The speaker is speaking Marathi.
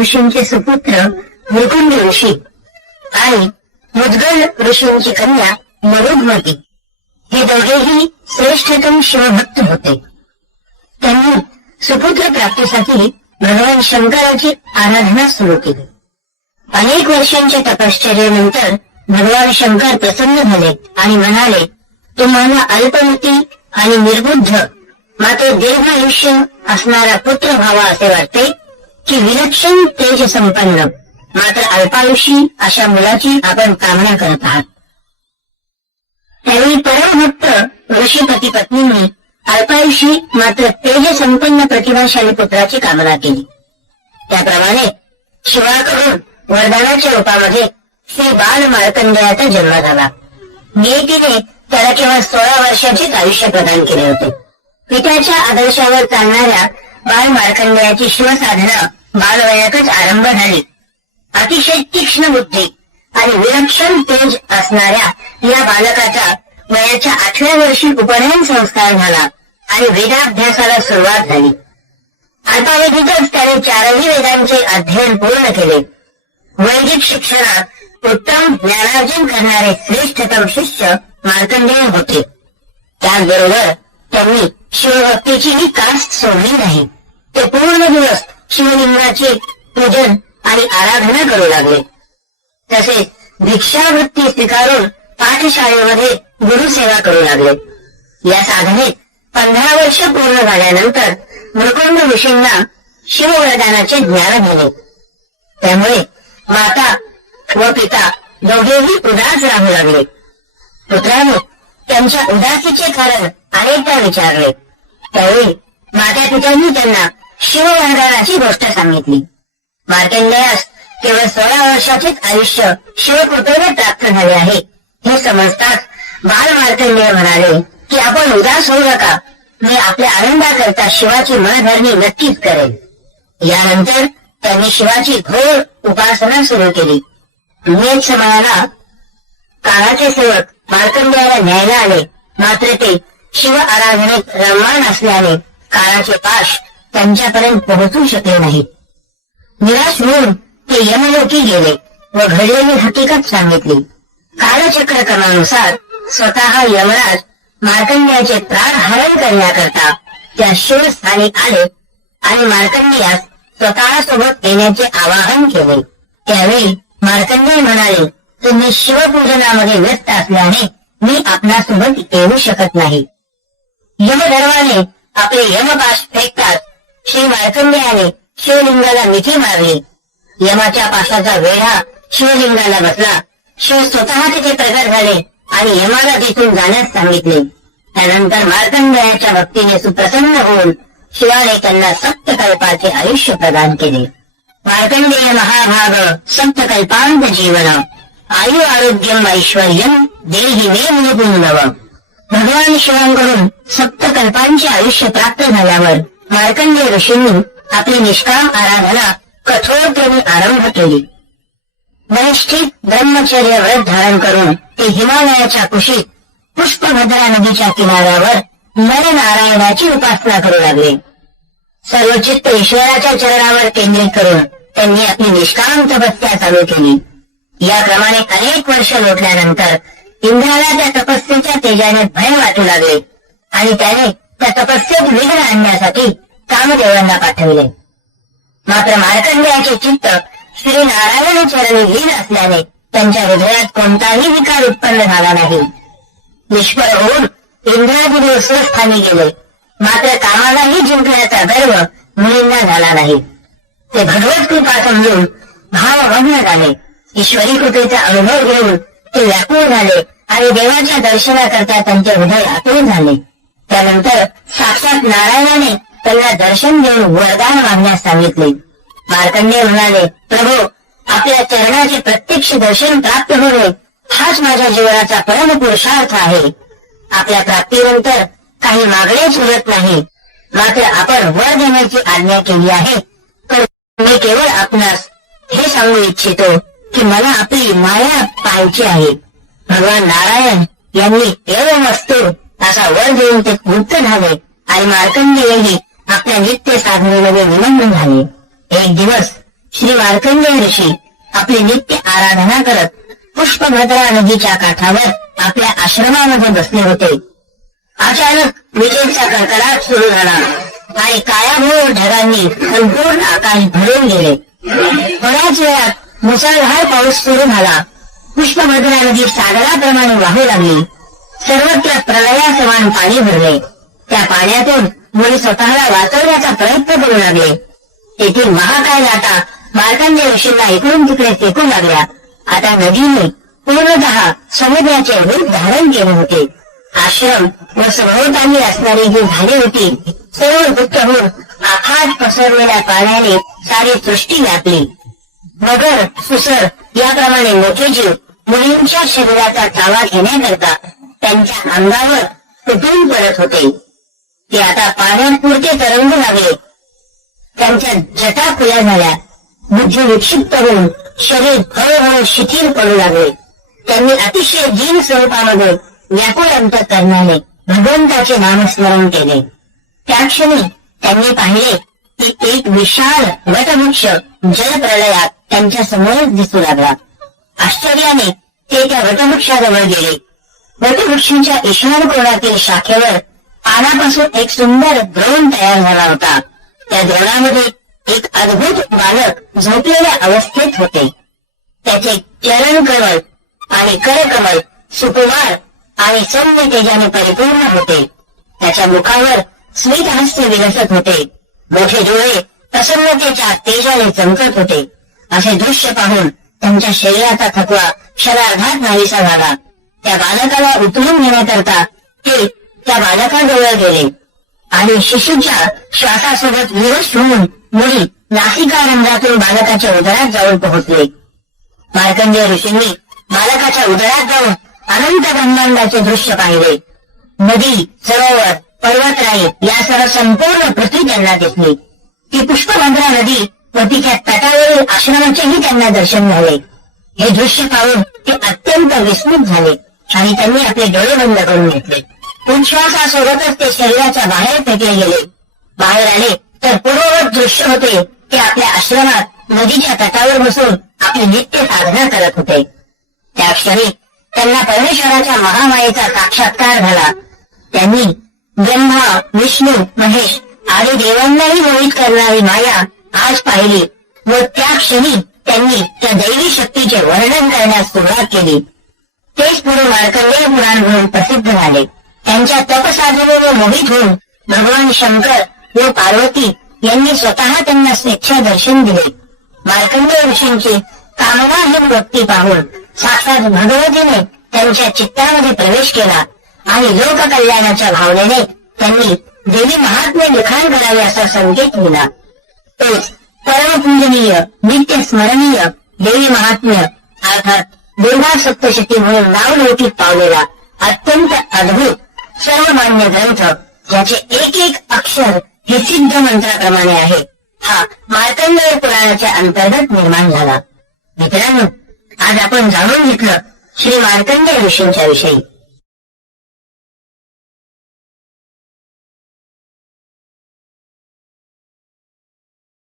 ऋषींचे सुपुत्र मुकुंद ऋषी आणि मुद्गल ऋषींची कन्या मरुगमती हे दोघेही श्रेष्ठतम शिवभक्त होते. त्यांनी सुपुत्र प्राप्तीसाठी भगवान शंकराची आराधना सुरू केली. अनेक वर्षांच्या तपश्चर्येनंतर भगवान शंकर प्रसन्न झाले आणि म्हणाले तुम्हाला अल्पमती आणि निर्बुद्ध मात्र दीर्घ आयुष्य असणारा पुत्र व्हावा असे वाटते की विलक्षण तेज संपन्न मात्र अल्पायुषी अशा मुलाची आपण कामना करत आहात. त्यावेळी परमभक्त ऋषीपती पत्नींनी अल्पायुषी मात्र तेज संपन्न प्रतिभाशाली पुत्राची कामना केली. त्याप्रमाणे शिवाकडून वरदानाच्या रूपामध्ये श्री बाल मार्कंडेयाचा जन्म झाला. नियतीने त्याला केवळ सोळा वर्षाचेच आयुष्य प्रदान केले होते. पित्याच्या आदर्शावर चालणाऱ्या बाल मार्कंडेयाची शिवसाधना बालवयातच आरंभ झाली. अतिशय तीक्ष्ण बुद्धी आणि विलक्षण तेज असणाऱ्या या बालकाचा वयाच्या आठव्या वर्षी उपनयन संस्कार झाला आणि वेदाभ्यासाला सुरुवात झाली. अल्पावधीतच त्याने चारही वेदांचे अध्ययन पूर्ण केले. वैदिक शिक्षणात उत्तम ज्ञानार्जन करणारे श्रेष्ठतम शिष्य मार्कंडेय होते. त्याचबरोबर त्यांनी शिवभक्तीचीही कास सोडली नाही. ते पूर्ण दिवस शिवलिंगाचे पूजन आणि आराधना करू लागले. तसेच भिक्षावृत्ती स्वीकारून पाठशाळेमध्ये गुरुसेवा करू लागले. या साधनेत पंधरा वर्ष पूर्ण झाल्यानंतर मृकुंड ऋषींना शिववरदानाचे ज्ञान दिले त्यामुळे माता व पिता दोघेही उदास राहू लागले. पुत्राने त्यांच्या उदासीचे कारण अनेकदा विचारले? त्यावेळी माता पित्यांनी त्यांना शिववरदानाची गोष्ट सांगितली. मार्कंडेयास केवळ सोळा वर्षाचेच आयुष्य शिवकृपेने प्राप्त झाले आहे. हे समजताच बाल मार्कंडेय म्हणाले की आपण उदास होऊ नका. मी आपल्या आनंदाकरता शिवाची मनधरणी नक्कीच करेन. यानंतर त्यांनी शिवाची घोर उपासना सुरू केली. नियत समयाला काळाचे सेवक मार्कंडेयाला न्यायला आले. मात्र ते शिव आराधनेत रममाण असल्याने काळाचे पाश त्यांच्यापर्यंत पोहोचू शकले नाही. निराश होऊन ते यमलोकी गेले व घडलेली हकीकत सांगितली. कालचक्रक्रमानुसार स्वतः यमराज मार्कंड्याचे प्राण हरण करण्याकरता त्या शिवस्थानी आले आणि मार्कंडेयास स्वतः सोबत येण्याचे आवाहन केले. त्यावेळी मार्कंडेय म्हणाले तुम्ही शिवपूजनामध्ये व्यस्त असल्याने मी आपणासोबत येऊ शकत नाही. यमधर्माने आपले यमपाश फेकतात. श्री मार्कंडेयाने शिवलिंगाला मिठी मारली. यमाच्या पाशाचा वेढा शिवलिंगाला बसला. शिव स्वतः तिथे प्रगट झाले आणि यमाला तिथून जाण्यास सांगितले. त्यानंतर मार्कंडेयाच्या भक्तीने सुप्रसन्न होऊन शिवाने त्यांना सप्तकल्पाचे आयुष्य प्रदान केले. मार्कंडेय महाभाग सप्तकल्पांत जीवन. आयु आरोग्यम ऐश्वर्यम देही मे मुकुंदव भगवान शिवांकडून सप्तकल्पांचे आयुष्य प्राप्त झाल्यावर मार्कंडेय ऋषींनी आपली निष्काम आराधना कठोरतेने आरंभ केली. वैष्ठिक ब्रह्मचर्य व्रत धारण करून ते हिमालयाच्या कुशीत पुष्पभद्रा नदीच्या किनाऱ्यावर नरनारायणाची उपासना करू लागले. सर्व चित्त ईश्वराच्या चरणावर केंद्रित करून त्यांनी आपली निष्काम तपस्या चालू केली. या क्रमाने अनेक वर्ष लोटल्यानंतर इंद्राला त्या तपस्येच्या तेजाने भय वाटू लागले. आणि त्याने त्या तपस्येत विघ्न आणण्यासाठी कामदेवांना पाठविले. मात्र मार्कंडेयाचे चित्त श्री नारायण चरणी लीन असल्याने त्यांच्या हृदयात कोणताही विकार उत्पन्न झाला नाही. निष्फळ होऊन इंद्रादिदेव स्वस्थानी गेले. मात्र कामालाही जिंकण्याचा गर्व मुलींना झाला नाही. ते भगवत कृपा समजून भावभग्न झाले. ईश्वरी कृपेचा अनुभव घेऊन ते व्याकुळ झाले. आणि देवाच्या दर्शनाकरता त्यांचे हृदय आतून झाले. त्यानंतर साक्षात नारायणाने त्यांना दर्शन देऊन वरदान मागण्यास सांगितले. मार्कंडे म्हणाले प्रभू आपल्या चरणाचे प्रत्यक्ष दर्शन प्राप्त होणे हाच माझ्या जीवनाचा परम पुरुषार्थ आहे. आपल्या प्राप्तीनंतर काही मागणेच उरत नाही. मात्र आपण वर देण्याची आज्ञा केली आहे. तर मी केवळ आपणास हे सांगू इच्छितो की मला आपली माया पाहायची आहे. भगवान नारायण यांनी एवढं वस्तू असा वर देऊन ते मुक्त झाले आणि मार्कंडेयही आपल्या नित्य साधनेमध्ये निमग्न झाले. एक दिवस श्री मार्कंडेय ऋषी आपली नित्य आराधना करत पुष्पभद्रा नदीच्या काठावर आपल्या आश्रमामध्ये बसले होते. अचानक विजेचा कडकडाट सुरू झाला आणि कायाभोर ढगांनी संपूर्ण आकाश भरून गेले. बऱ्याच वेळात मुसळधार पाऊस सुरू झाला. पुष्पभद्रा नदी सागराप्रमाणे वाहू लागली सर्वत्र प्रलयासमान पाणी भरले. त्या पाण्यातून मुली स्वतःला वाचवण्याचा प्रयत्न करू लागले. तेथील महाकाय लाटा मार्कंडे ऋषींना इकडून तिकडे फेकू लागल्या. आता नदीने पूर्णतः समुद्राचे रूप धारण केले होते. आश्रम व सभोवताली असणारी जी झाडे होती सर्व गुप्त होऊन आखात पसरलेल्या पाण्याने सारी सृष्टी व्यापली. मगर सुसर याप्रमाणे मोठे जीव मुलींच्या शरीराचा ताबा घेण्याकरता त्यांच्या अंगावर तुटून पडत होते. ते आता पाण्यापुरते तरंग तरंगू लागले. त्यांच्या जटा खुल्या झाल्या. बुद्धी विक्षिप्त होऊन शरीर हळूहळू शिथिल पडू लागले. त्यांनी अतिशय जीन स्वरूपामध्ये व्याकुळ अंतकरणाने भगवंताचे नामस्मरण केले. त्या क्षणी त्यांनी पाहिले की एक विशाल वटवृक्ष जलप्रलयात त्यांच्या समोरच दिसू लागला. आश्चर्याने ते त्या वटवृक्षाजवळ गेले. वटवृक्षांच्या ईशान कोणातील शाखेवर पानापासून एक सुंदर द्रोण तयार झाला होता. त्या द्रोणामध्ये एक अद्भुत बालक झोपलेल्या अवस्थेत होते. त्याचे चरण कमल आणि करकमल सुकुमार आणि सौम्य तेजाने परिपूर्ण होते. त्याच्या मुखावर स्मित हास्य विलसत होते. मोठे डोळे प्रसन्नतेच्या तेजाने चमकत होते. असे दृश्य पाहून त्यांच्या शरीराचा थकवा क्षणार्धात नाहीसा झाला. त्या बालकाला उतरून घेण्याकरता ते त्या बालकाजवळ गेले. आणि शिशूच्या श्वासासोबत विरस होऊन मुली नासिका रंगातून बालकाच्या उदरात जाऊन पोहोचले. मार्कंडेय ऋषींनी बालकाच्या उदरात जाऊन अनंत ब्रह्मांडाचे दृश्य पाहिले. नदी सरोवर पर्वतराई यासह संपूर्ण पृथ्वी त्यांना दिसली. ती पुष्पभद्रा नदी पतीच्या तटावरील आश्रमाचेही त्यांना दर्शन झाले. हे दृश्य पाहून ते अत्यंत विस्मित झाले आणि त्यांनी आपले डोळे बंद करून घेतले. उच्छ्वासासोबतच ते शरीराच्या बाहेर फेकले गेले. बाहेर आले तर पूर्ववत दृश्य होते ते आपल्या आश्रमात नदीच्या तटावर बसून आपली नित्य साधना करत होते. त्या क्षणी त्यांना परमेश्वराच्या महामायेचा साक्षात्कार झाला. त्यांनी ब्रह्मा विष्णू महेश आदी देवांनाही मोहित करणारी माया आज पाहिली. व त्या क्षणी त्यांनी त्या दैवी शक्तीचे वर्णन करण्यास सुरुवात केली. तेच पुढे मार्कंडेय पुराण म्हणून प्रसिद्ध झाले. त्यांच्या तपसाधनेने मोहित होऊन भगवान शंकर व पार्वती यांनी स्वतः त्यांना स्वेच्छा दर्शन दिले. मार्कंडेय ऋषींची कामनाहीन व्यक्ती पाहून साक्षात भगवतीने त्यांच्या चित्तामध्ये प्रवेश केला आणि लोककल्याणाच्या भावनेने त्यांनी देवी महात्म्य लिखाण करावे असा संकेत दिला. तोच परमपूजनीय नित्य स्मरणीय देवी महात्म्य अर्थात दुर्गा सप्तशती म्हणून नावलौकिक पावलेला अत्यंत अद्भुत सर्वमान्य ग्रंथ ज्याचे एक एक अक्षर हे सिद्ध मंत्राप्रमाणे आहे. हा मार्कंडेय पुराणाच्या अंतर्गत निर्माण झाला. मित्रांनो आज आपण जाणून घेतलं श्री मार्कंडेय ऋषींच्या विषयी.